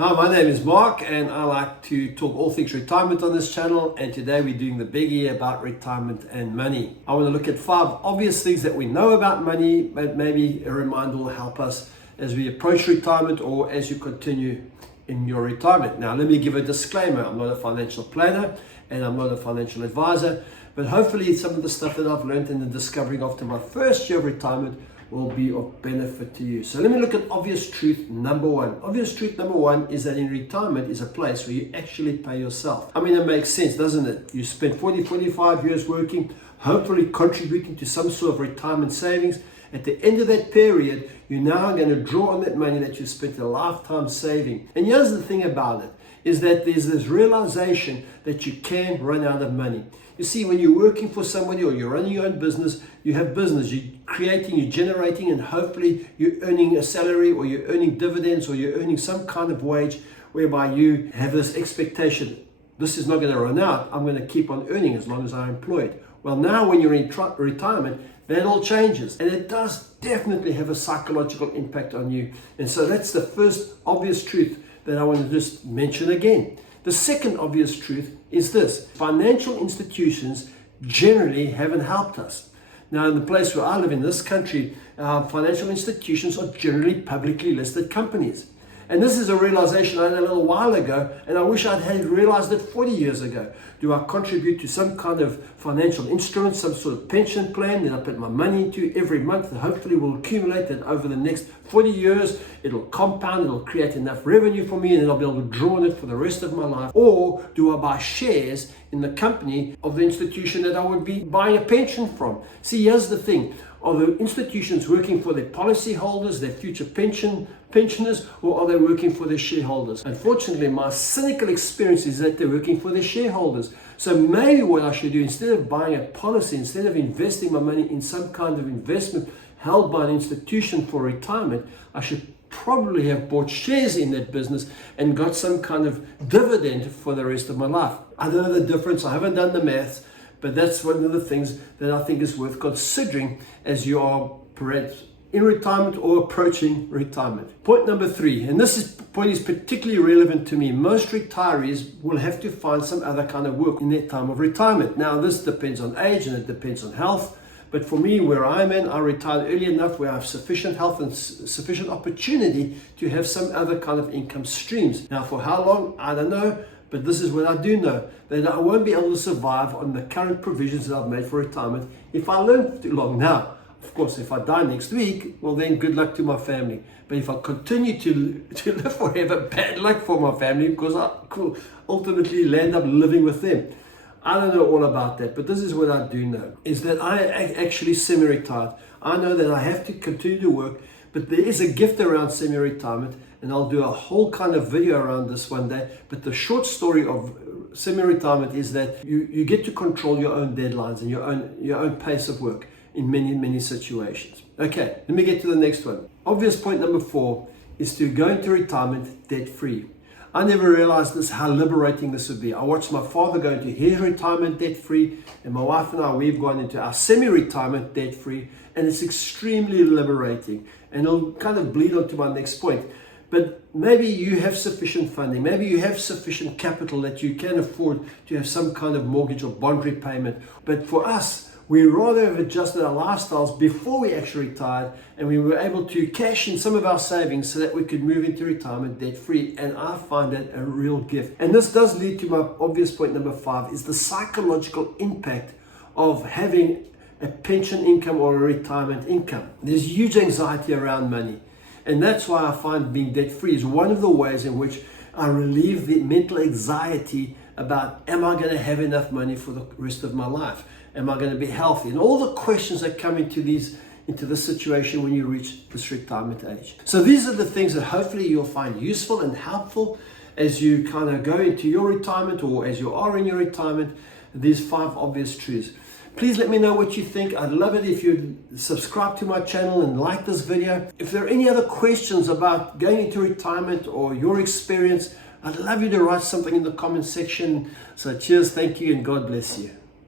Hi, my name is Mark and I like to talk all things retirement on this channel, and today we're doing the biggie about retirement and money. I want to look at 5 obvious things that we know about money, but maybe a reminder will help us as we approach retirement or as you continue in your retirement. Now, let me give a disclaimer. I'm not a financial planner and I'm not a financial advisor, but hopefully some of the stuff that I've learned in the discovering after my first year of retirement will be of benefit to you. So let me look at obvious truth number 1. Obvious truth number 1 is that in retirement is a place where you actually pay yourself. I mean, it makes sense, doesn't it? You spend 45 years working, hopefully contributing to some sort of retirement savings. At the end of that period, you're now going to draw on that money that you spent a lifetime saving. And here's the thing about it, is that there's this realization that you can run out of money. You see, when you're working for somebody or you're running your own business, you have business, you're creating, you're generating, and hopefully you're earning a salary or you're earning dividends or you're earning some kind of wage whereby you have this expectation, this is not going to run out, I'm going to keep on earning as long as I'm employed. Well, now when you're in retirement, that all changes, and it does definitely have a psychological impact on you. And so that's the first obvious truth that I want to just mention again. The second obvious truth is this: financial institutions generally haven't helped us. Now, in the place where I live in this country, financial institutions are generally publicly listed companies. And this is a realization I had a little while ago, and I wish I'd had realized it 40 years ago. Do I contribute to some kind of financial instrument, some sort of pension plan that I put my money into every month that hopefully will accumulate that over the next 40 years, it'll compound, it'll create enough revenue for me, and then I'll be able to draw on it for the rest of my life? Or do I buy shares in the company of the institution that I would be buying a pension from? See, here's the thing. Are the institutions working for their policyholders, their future pensioners, or are they working for their shareholders? Unfortunately, my cynical experience is that they're working for their shareholders. So maybe what I should do, instead of buying a policy, instead of investing my money in some kind of investment held by an institution for retirement, I should probably have bought shares in that business and got some kind of dividend for the rest of my life. I don't know the difference. I haven't done the maths. But that's one of the things that I think is worth considering as you are perhaps in retirement or approaching retirement. Point number 3, and point is particularly relevant to me. Most retirees will have to find some other kind of work in their time of retirement. Now, this depends on age and it depends on health. But for me, where I'm in, I retired early enough where I have sufficient health and sufficient opportunity to have some other kind of income streams. Now, for how long, I don't know. But this is what I do know, that I won't be able to survive on the current provisions that I've made for retirement if I live too long. Now, of course, if I die next week, well then good luck to my family. But if I continue to live forever, bad luck for my family, because I could ultimately land up living with them. I don't know all about that, but this is what I do know, is that I actually semi-retired. I know that I have to continue to work, but there is a gift around semi-retirement, and I'll do a whole kind of video around this one day. But the short story of semi-retirement is that you get to control your own deadlines and your own pace of work in many situations. Okay, let me get to the next one. Obvious point number 4 is to go into retirement debt-free. I never realized how liberating this would be. I watched my father go into his retirement debt-free, and my wife and I, we've gone into our semi-retirement debt-free, and it's extremely liberating. And it'll kind of bleed onto my next point. But maybe you have sufficient funding, maybe you have sufficient capital that you can afford to have some kind of mortgage or bond repayment. But for us, we rather have adjusted our lifestyles before we actually retired, and we were able to cash in some of our savings so that we could move into retirement debt-free. And I find that a real gift. And this does lead to my obvious point number 5, is the psychological impact of having a pension income or a retirement income. There's huge anxiety around money. And that's why I find being debt-free is one of the ways in which I relieve the mental anxiety about, am I going to have enough money for the rest of my life? Am I going to be healthy? And all the questions that come into this situation when you reach this retirement age. So these are the things that hopefully you'll find useful and helpful as you kind of go into your retirement or as you are in your retirement, these 5 obvious truths. Please let me know what you think. I'd love it if you'd subscribe to my channel and like this video. If there are any other questions about going into retirement or your experience, I'd love you to write something in the comment section. So cheers, thank you, and God bless you.